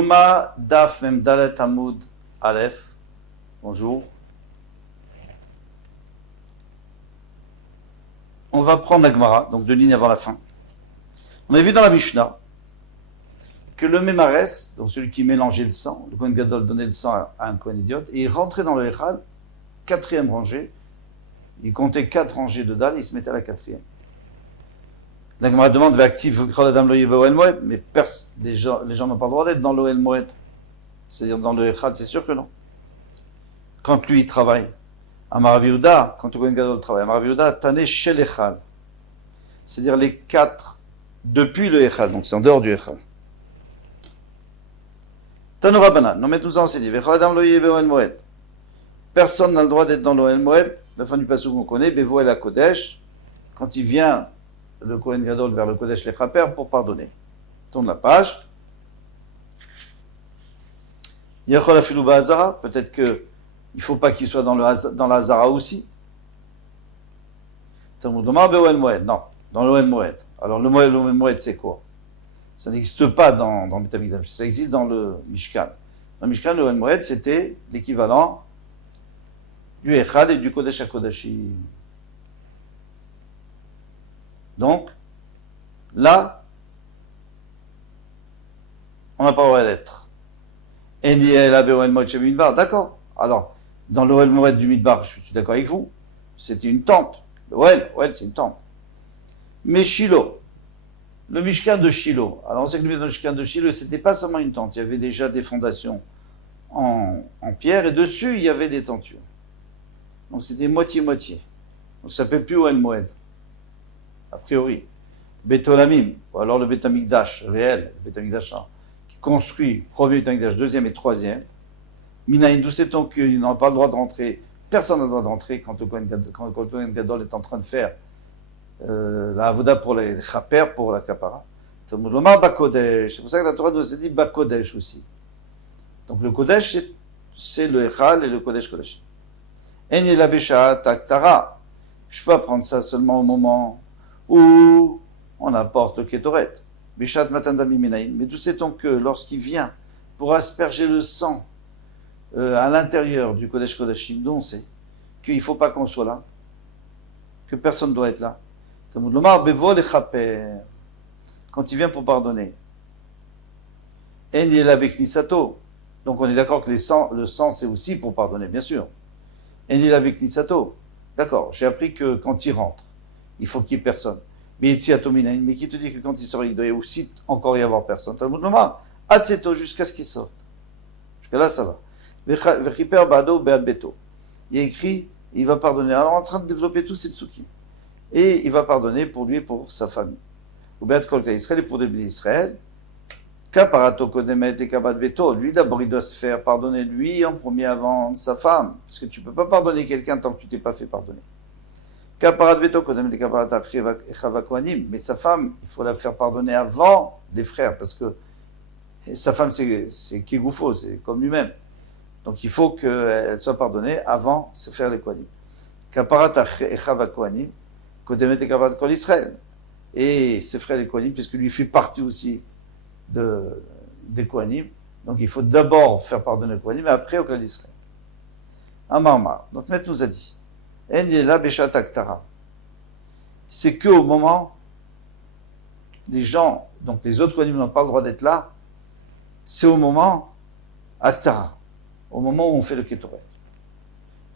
Yuma Daf Memdalet Hamoud Aleph. Bonjour. On va prendre la Gemara, donc 2 lignes avant la fin. On a vu dans la Mishnah que le Mémarès, donc celui qui mélangeait le sang, le Kohen Gadol donnait le sang à un Kohen idiote, et il rentrait dans le Echal, 4e rangée, il comptait 4 rangées de dalles, et il se mettait à la 4e. La Gemara demande, mais les gens n'ont pas le droit d'être dans l'Ohel Moed, c'est-à-dire dans le Echal, c'est sûr que non. Quand lui il travaille, Amar Yehuda, quand le Kohen Gadol travaille, Amar Yehuda, Tané chez l'Echal, c'est-à-dire les 4 depuis le Echal, donc c'est en dehors du Echal. Tanura Banan, non mais nous enseigne, personne n'a le droit d'être dans l'Ohel Moed, la fin du passage qu'on connaît, Bevo el Kodesh, quand il vient le Kohen Gadol vers le Kodesh Lechaper pour pardonner. Tourne la page. Yachol Afilou Ba'azara, peut-être que il ne faut pas qu'il soit dans la Hazara aussi. Talmud Omar Be'Ohel Moed, non, dans l'Ohel Moed. Alors le Ohel Moed c'est quoi? Ça n'existe pas dans le Beit Hamikdash, ça existe dans le Mishkan. Dans le Mishkan, le Ohel Moed c'était l'équivalent du Echal et du Kodesh HaKodashim. Donc, là, on n'a pas le droit d'être. D'accord. Alors, dans l'Ohel Moed du Midbar, je suis d'accord avec vous, c'était une tente. Le Ohel, c'est une tente. Mais Shiloh, le Mishkan de Shiloh, alors on sait que le Mishkan de Shiloh, c'était pas seulement une tente, il y avait déjà des fondations en pierre, et dessus, il y avait des tentures. Donc c'était moitié-moitié. Donc ça ne s'appelle plus Ohel Moed. A priori. Betolamim, ou alors le Beit Hamikdash réel, le Beit Hamikdash qui construit premier Beit Hamikdash, deuxième et troisième. Minaïn, d'où sait-on qu'ils n'ont pas le droit de rentrer, personne n'a le droit de rentrer quand le Kohen Gadol est en train de faire la avoda pour les chaper, pour la kapara. C'est pour ça que la Torah nous a dit Bakodesh aussi. Donc le Kodesh, c'est le Echal et le Kodesh Kodesh. En yelabesha taktara. Je peux apprendre ça seulement au moment où on apporte le Ketoret. Bishat matandami minaim. Mais d'où sait-on que lorsqu'il vient pour asperger le sang à l'intérieur du Kodesh Kodashim, d'où on sait qu'il ne faut pas qu'on soit là, que personne ne doit être là. Talmud lomar bevo lechaper. Quand il vient pour pardonner. En yelabeknisato. Donc on est d'accord que le sang c'est aussi pour pardonner, bien sûr. En yelabeknisato. D'accord, j'ai appris que quand il rentre, il faut qu'il n'y ait personne. Mais qui te dit que quand il sort, il doit aussi encore y avoir personne. Talmud lomar, atseto, jusqu'à ce qu'il sorte. Jusqu'à là, ça va. Vechiper bado bead beto. Il y a écrit, il va pardonner. Alors, en train de développer tous ces psukim. Et il va pardonner pour lui et pour sa famille. Ou bead kol Israël et pour des bénis Israël. Kaparato kodemet et kabad beto. Lui, d'abord, il doit se faire pardonner lui en premier avant sa femme. Parce que tu ne peux pas pardonner quelqu'un tant que tu ne t'es pas fait pardonner. Kaparat beto kodemet et kaparat achava kohanim. Mais sa femme, il faut la faire pardonner avant les frères. Parce que sa femme, c'est Kigoufo, c'est comme lui-même. Donc il faut qu'elle soit pardonnée avant de faire les kohanim. Kaparat achava kohanim. Kodemet et kaparat kol Israël. Et ses frères les kohanim, puisque lui fait partie aussi des Kohanim. Donc il faut d'abord faire pardonner les Kohanim, mais après au clan d'Israël. Amarma, notre maître nous a dit, En yela beshat aktara. C'est qu'au moment, les gens, donc les autres Kohanim n'ont pas le droit d'être là, c'est au moment aktara, au moment où on fait le Ketoret.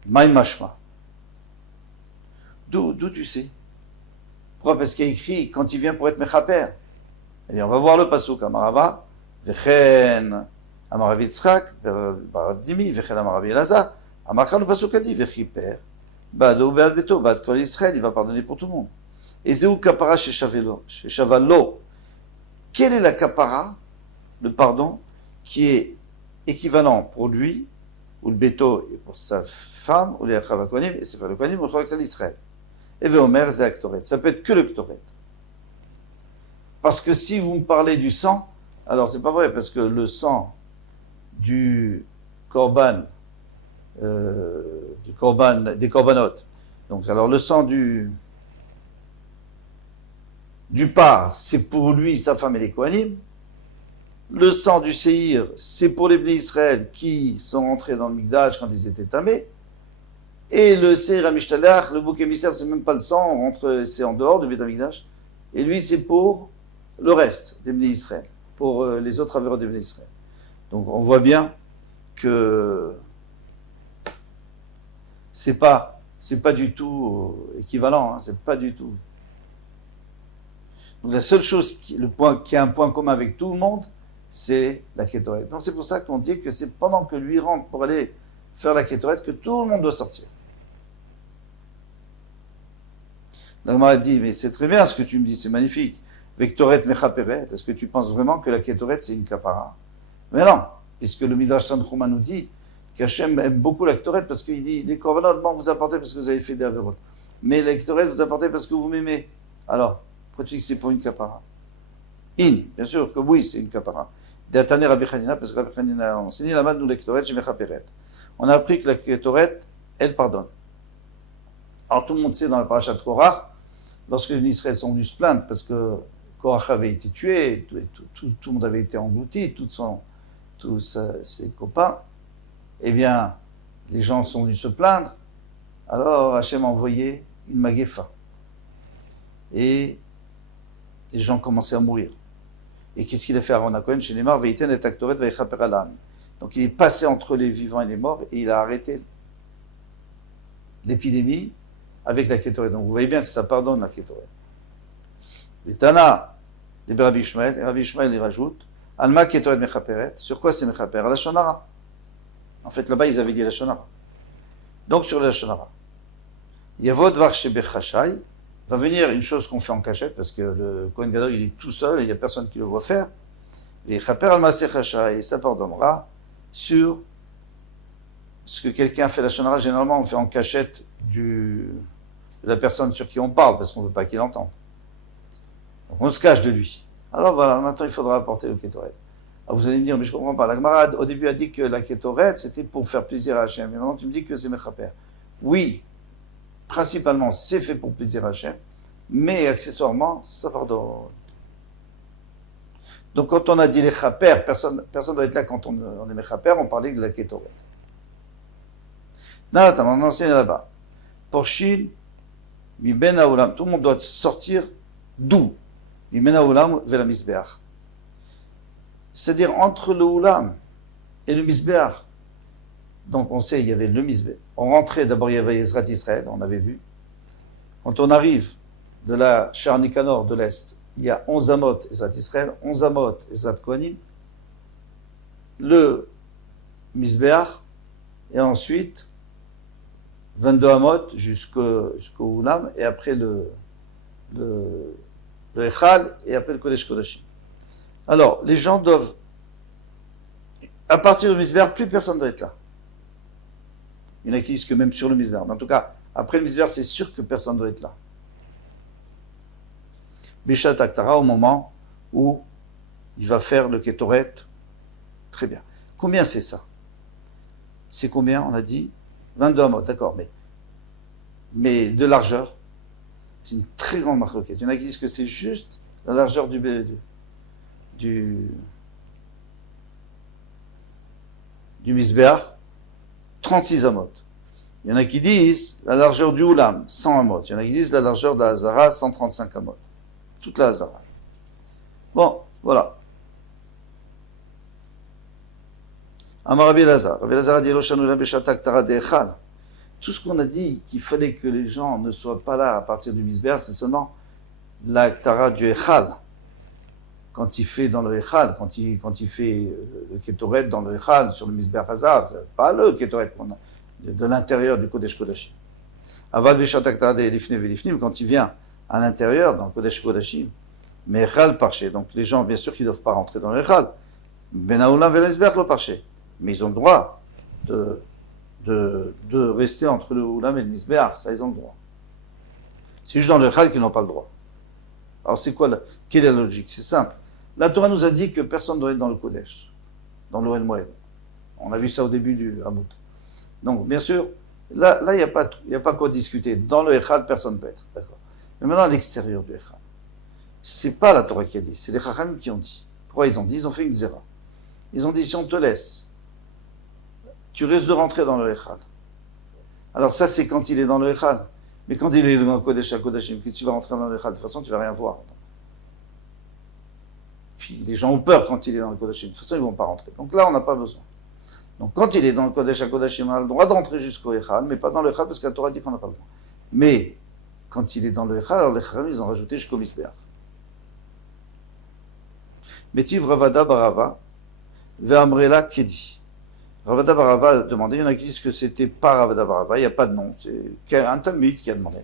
Maï mashma. D'où tu sais? Pourquoi? Parce qu'il y a écrit, quand il vient pour être mechaper. Eh bien, on va voir le pasuk. Amarava, Vechen, Amarav Yitzchak, Barad Dimi, Vechen Amarav Elazar. Amarcha, le pasuk a dit, Vechiper, Bado Bead Beto, Bad Kol Israël, il va pardonner pour tout le monde. Et Zéou Kapara chez Chavalo. Quelle est la Kapara, le pardon, qui est équivalent pour lui, ou le Beto et pour sa femme, ou les Chavakonim, et c'est faire le Kohanim, ou le Chavakonim d'Israël. Et Veomer, Zé Aktoret. Ça peut être que le Ktoret. Parce que si vous me parlez du sang, alors c'est pas vrai, parce que le sang du korban, des korbanotes, donc alors le sang du part, c'est pour lui, sa femme et les kohanim, Le sang du séhir, c'est pour les Bnei Israël qui sont rentrés dans le Mikdash quand ils étaient tamés. Et le séhir Amishtalach, le bouc émissaire, c'est même pas le sang, c'est en dehors du Beth Amikdash. Et lui, c'est pour le reste des Bnei Israël, pour les autres avérotes des Bnei Israël. Donc on voit bien que c'est pas du tout équivalent, hein, c'est pas du tout. Donc la seule chose, qui a un point commun avec tout le monde, c'est la Kétoret. Donc c'est pour ça qu'on dit que c'est pendant que lui rentre pour aller faire la Kétoret que tout le monde doit sortir. La Gemara dit, mais c'est très bien ce que tu me dis, c'est magnifique. Vektoret mechaperet, est-ce que tu penses vraiment que la Kétoret c'est une kapara? Mais non, puisque le Midrash Tanchuma nous dit qu'Hachem aime beaucoup la Kétoret parce qu'il dit, les korbanot, bon, vous apportez parce que vous avez fait des avérotes. Mais la Kétoret, vous apportez parce que vous m'aimez. Alors, pourquoi tu dis que c'est pour une kapara? Bien sûr que oui, c'est une kapara. D'Atane Rabbi Chanina, parce que Rabbi Chanina a enseigné la main de la Kétoret, on a appris que la Kétoret, elle pardonne. Alors tout le monde sait dans la parasha de Korach, lorsque les Israël sont venus se plaindre parce que Korach avait été tué, tout le monde avait été englouti, tous ses copains, eh bien, les gens sont venus se plaindre, alors Hachem a envoyé une maguefa. Et les gens commençaient à mourir. Et qu'est-ce qu'il a fait Aaron HaKohen chez les morts? Veiten et Aktoret Veichaper Alan. Donc il est passé entre les vivants et les morts et il a arrêté l'épidémie avec la Kétoret. Donc vous voyez bien que ça pardonne la Kétoret. Les Tana, les Rabbi Ishmael, et Rabbi Ishmael il rajoute Alma Kétoret Mechaperet. Sur quoi c'est Mechaper? La Shonara. En fait là-bas ils avaient dit la Shonara. Donc sur la Shonara. Yavod Varche Bechashai. Va venir une chose qu'on fait en cachette, parce que le Kohen Gadol, il est tout seul, et il n'y a personne qui le voit faire. Et Chaper al-Maseh Chashai, ça pardonnera sur ce que quelqu'un fait la Shonara. Généralement, on fait en cachette de la personne sur qui on parle, parce qu'on ne veut pas qu'il entende. Donc on se cache de lui. Alors voilà, maintenant il faudra apporter le Kétoret. Alors vous allez me dire, mais je ne comprends pas. La Gemara, au début, a dit que la Kétoret, c'était pour faire plaisir à Hachem. Et maintenant, tu me dis que c'est Mechaper. Oui, principalement, c'est fait pour plaisir à Hachem, mais accessoirement, ça pardonne. Donc, quand on a dit les chaper, personne doit être là quand on est mechaper, on parlait de la Kétoret. Dans la table, on enseigne là-bas. Porshin, mi ben haolam, tout le monde doit sortir d'où? Mi ben haolam vers la misbeach. C'est-à-dire entre le oulam et le misbeach. Donc on sait, il y avait le misbeach. On rentrait, d'abord il y avait Ezrat Israël, on avait vu. Quand on arrive de la Shar Nikanor de l'Est, il y a 11 amot Ezrat Israël, 11 amot Ezrat Kohanim, le misbeach, et ensuite 22 amot jusqu'au Ulam, et après le Echal, et après le Kodesh Kodashim. Alors, les gens doivent, à partir du misbeach, plus personne ne doit être là. Il y en a qui disent que même sur le misbeach. Mais en tout cas, après le misbeach, c'est sûr que personne ne doit être là. Bishat Aktara, au moment où il va faire le Kétoret. Très bien. Combien c'est ça? C'est combien? On a dit 22 amot, d'accord. Mais de largeur, c'est une très grande marloquette. Il y en a qui disent que c'est juste la largeur du misbeach, 36 amot. Il y en a qui disent la largeur du Oulam, 100 amot. Il y en a qui disent la largeur de la Hazara, 135 amot. Toute la Hazara. Bon, voilà. Amar Rabbi Elazar. Rabbi Elazar a dit Loshanu Beshatak Tara De'echal. Tout ce qu'on a dit qu'il fallait que les gens ne soient pas là à partir du misbeach, c'est seulement la Tara du Echal. Quand il fait dans le Echal, quand il fait le Kétoret dans le Echal, sur le Misbeach Hazar, c'est pas le Kétoret qu'on a, de l'intérieur du Kodesh Kodashim. Aval Bishatak Tara De'elifne Velifnim, quand il vient à l'intérieur, dans le Kodesh Kodashim, mais Echal Parché. Donc les gens, bien sûr, qui ne doivent pas rentrer dans le Echal. Ben Haolam Velesbeach le Parché. Mais ils ont le droit de rester entre le Oulam et le Misbeach. Ça, ils ont le droit. C'est juste dans le Echal qu'ils n'ont pas le droit. Alors c'est quoi quelle est la logique? C'est simple. La Torah nous a dit que personne ne doit être dans le Kodesh, dans l'Ohel Moed. On a vu ça au début du Hamoud. Donc, bien sûr, là, il n'y a pas quoi discuter. Dans le Echal, personne ne peut être. D'accord. Mais maintenant, à l'extérieur du Echal, c'est pas la Torah qui a dit, c'est les Chachamim qui ont dit. Pourquoi ils ont dit? Ils ont fait une zéra. Ils ont dit, si on te laisse, tu risques de rentrer dans le Echal. Alors ça, c'est quand il est dans le Echal. Mais quand il est dans le Kodesh HaKodashim, que tu vas rentrer dans le Echal, de toute façon, tu vas rien voir. Puis les gens ont peur quand il est dans le Kodashim. De toute façon, ils ne vont pas rentrer. Donc là, on n'a pas besoin. Donc quand il est dans le Kodesh HaKodashim, on a le droit de rentrer jusqu'au Echal, mais pas dans le Echal parce que la Torah dit qu'on n'a pas le droit. Mais quand il est dans le Echal, alors les Chachamim, ils ont rajouté jusqu'au Misbeach. Metiv Ravada Barava, Ve'amrela Kedi. Ravada Barava a demandé, il y en a qui disent que c'était pas Ravada Barava, il n'y a pas de nom, c'est un Talmud qui a demandé.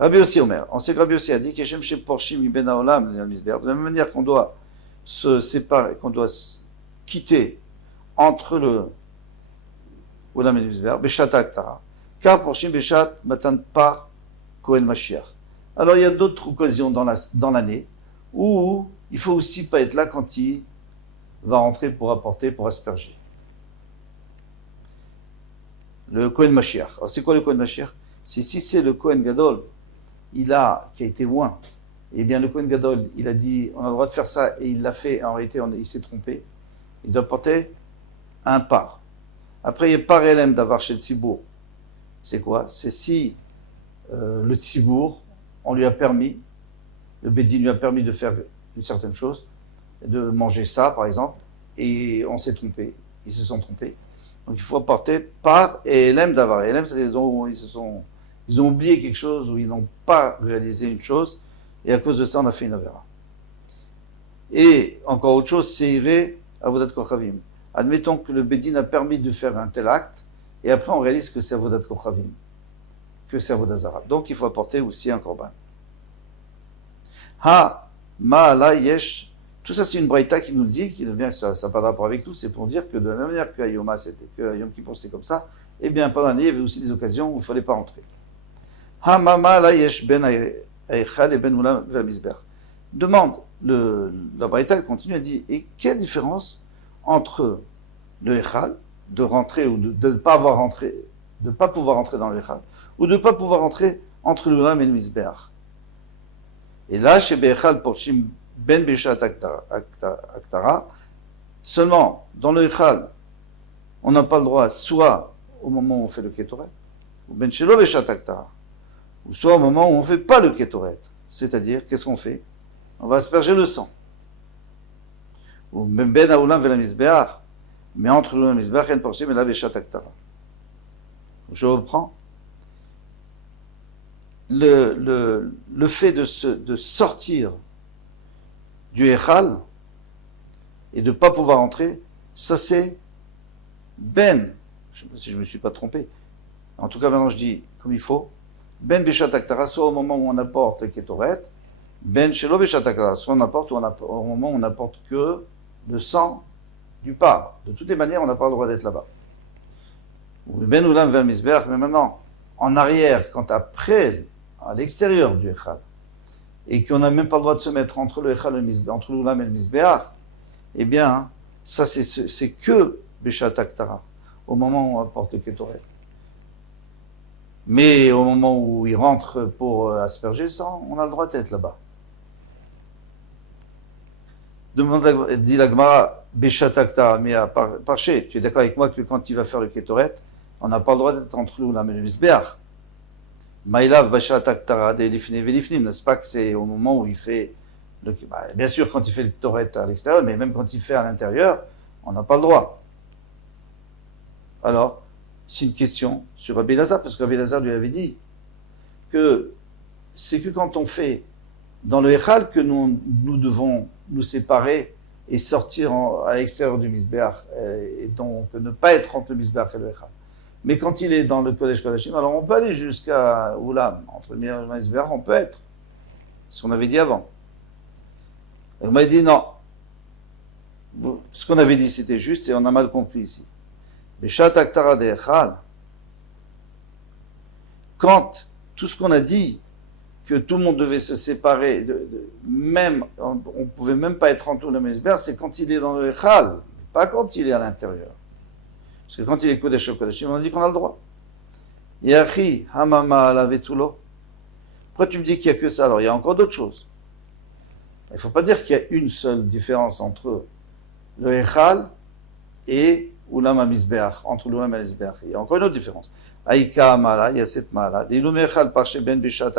Rabbi Yossi Omer, on sait que Rabbi Yossi a dit qu'Hashem Shem Porshim Iben Haolam, de la même manière qu'on doit se séparer, qu'on doit quitter entre le Olam et le Misber, Beshat Aktara, car Porshim Beshat Matan Par Kohen Mashiach. Alors il y a d'autres occasions dans l'année où il faut aussi pas être là quand il va rentrer pour apporter, pour asperger. Le Kohen Mashiach. Alors c'est quoi le Kohen Mashiach? Si c'est le Kohen Gadol, qui a été loin, eh bien le Kohen Gadol, il a dit, on a le droit de faire ça, et il l'a fait, en réalité, il s'est trompé. Il doit porter un par. Après, il y a par Elem d'avar chez le Tzibour. C'est quoi? C'est si le Tzibour, on lui a permis, le Bédin lui a permis de faire une certaine chose, de manger ça, par exemple, et on s'est trompé. Ils se sont trompés. Donc il faut apporter par et Elem d'avar. Elem, c'est-à-dire ils ont oublié quelque chose ou ils n'ont pas réalisé une chose et à cause de ça on a fait une avéra. Et encore autre chose, c'est iré avodat kochavim. Admettons que le Bédin a permis de faire un tel acte et après on réalise que c'est avodat kochavim, que c'est avodat zara. Donc il faut apporter aussi un korban. Ha ma'ala yesh. Tout ça c'est une braïta qui nous le dit, qui bien que ça n'a pas de rapport avec nous, c'est pour dire que de la même manière que Yom Kippur c'était comme ça, et bien pendant l'année il y avait aussi des occasions où il ne fallait pas rentrer. Demande, la Braïta continue, elle dit, et quelle différence entre le Echal, de rentrer ou de ne pas avoir rentré, de ne pas pouvoir rentrer dans le Echal, ou de ne pas pouvoir rentrer entre le Lam et le Misbeach. Et là, chez Bechal, Porshim Ben Beshat Aktara, seulement dans le Echal, on n'a pas le droit, soit au moment où on fait le Ketoret, ou Ben Shelo Beshat Aktara, ou soit au moment où on ne fait pas le Ketoret. C'est-à-dire, qu'est-ce qu'on fait? On va asperger le sang. Ou même Ben Haoulam Vela Misbeach, mais entre le Misbeach et Porshim et la Beshat Aktara. Je reprends. Le fait de sortir du Echal et de ne pas pouvoir entrer, ça c'est Ben, si je ne me suis pas trompé, en tout cas maintenant je dis comme il faut, Ben Beshat Aktara, soit au moment où on apporte le Ketoret, Ben Shelo Beshat Aktara, soit on apporte au moment où on n'apporte que le sang du par. De toutes les manières, on n'a pas le droit d'être là-bas. Ben Oulam Vel Misbeach, mais maintenant, en arrière, quand après, à l'extérieur du Echal, et qu'on n'a même pas le droit de se mettre entre le Echal et le Misbeach, entre l'Oulam et le Misbeach, eh bien, ça c'est que Beshat Aktara, au moment où on apporte le Ketoret. Mais au moment où il rentre pour asperger ça, on a le droit d'être là-bas. Dit la Gemara, Beshat Aktara, mais à Parché, tu es d'accord avec moi que quand il va faire le Ketoret, on n'a pas le droit d'être entre l'Oulam et le Misbeach. Maïlav Beshat Aktara de Lifnim Velifnim, n'est-ce pas que c'est au moment où il fait bien sûr quand il fait le Ketoret à l'extérieur, mais même quand il fait à l'intérieur, on n'a pas le droit. Alors, c'est une question sur Rabbi Elazar, parce que Rabbi Elazar lui avait dit que c'est que quand on fait dans le Echal que nous devons nous séparer et sortir à l'extérieur du Misbeach, et donc ne pas être entre le Misbeach et le Echal. Mais quand il est dans le Kodesh Kodashim, alors on peut aller jusqu'à Oulam, entre le Misbeach, on peut être. C'est ce qu'on avait dit avant. Et on m'a dit non. Ce qu'on avait dit c'était juste et on a mal compris ici. Beshat Aktara de Echal, quand tout ce qu'on a dit, que tout le monde devait se séparer, même, on ne pouvait même pas être en tout le Misbeach, c'est quand il est dans le Echal, pas quand il est à l'intérieur. Parce que quand il est Kodesh Kodashim, on a dit qu'on a le droit. Yachi Hamama Alavetulo. Pourquoi tu me dis qu'il n'y a que ça? Alors il y a encore d'autres choses. Il ne faut pas dire qu'il y a une seule différence entre le Echal et Ulam HaMizbeach, entre l'Ulam et le Mizbeach. Il y a encore une autre différence. Aïka Amala, il y a cette Mala. Des Ilum Echal parche ben Bishat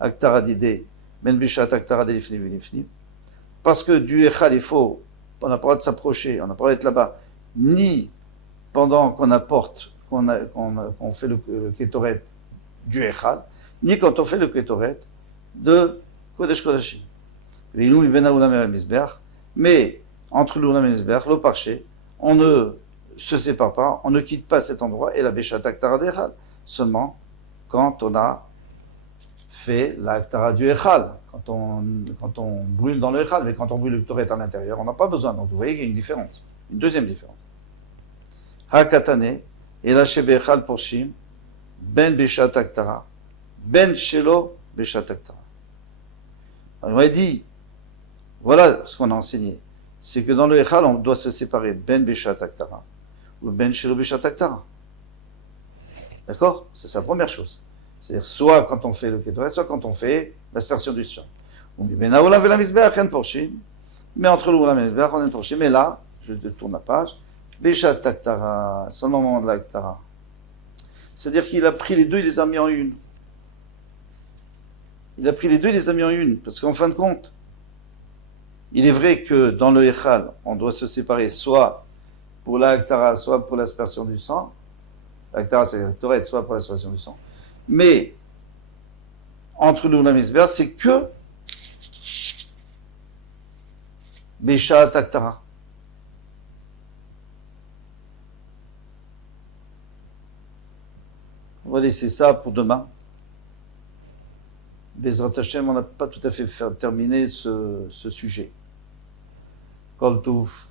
Aktara Dide, ben Bishat Aktara de Lifni Vilifni. Parce que du Echal, il faut, on n'a pas le droit de s'approcher, on n'a pas le droit d'être là-bas, ni pendant qu'on apporte, qu'on fait le Ketoret du Echal, ni quand on fait le Ketoret de Kodesh Kodashim. Mais entre l'Ulam et le Mizbeach, le parché, on ne se sépare pas, on ne quitte pas cet endroit et la Beshat Aktara de Echal, seulement quand on a fait l'Aktara du Echal, quand on brûle dans le Echal, mais quand on brûle le Ketoret à l'intérieur, on n'a pas besoin. Donc vous voyez qu'il y a une différence, une deuxième différence. Hakatane, et la Shebechal Porshim, Ben Beshat Aktara, Ben Shelo Beshat Aktara. Il m'a dit, voilà ce qu'on a enseigné. C'est que dans le Echal, on doit se séparer Ben Beshat Aktara ou Ben Shelo Beshat Aktara. D'accord? C'est la première chose. C'est-à-dire, soit quand on fait le Ketoret, soit quand on fait l'aspersion du sang. Mais entre l'Ulam et le Mizbeach, on a une Porshim. Mais là, je tourne la page, Beshat Aktara, c'est le moment de l'Aktara. C'est-à-dire qu'il a pris les deux, il les a mis en une. Il a pris les deux, il les a mis en une. Parce qu'en fin de compte, il est vrai que dans le Echal, on doit se séparer soit pour l'Aktara, soit pour l'aspersion du sang. L'Aktara, c'est le Ketoret, soit pour l'aspersion du sang. Mais, entre l'Ulam et le Mizbeach, c'est que Beshat Aktara. On va laisser ça pour demain. Bezrat Hashem, on n'a pas tout à fait terminé ce sujet. Kol Touf.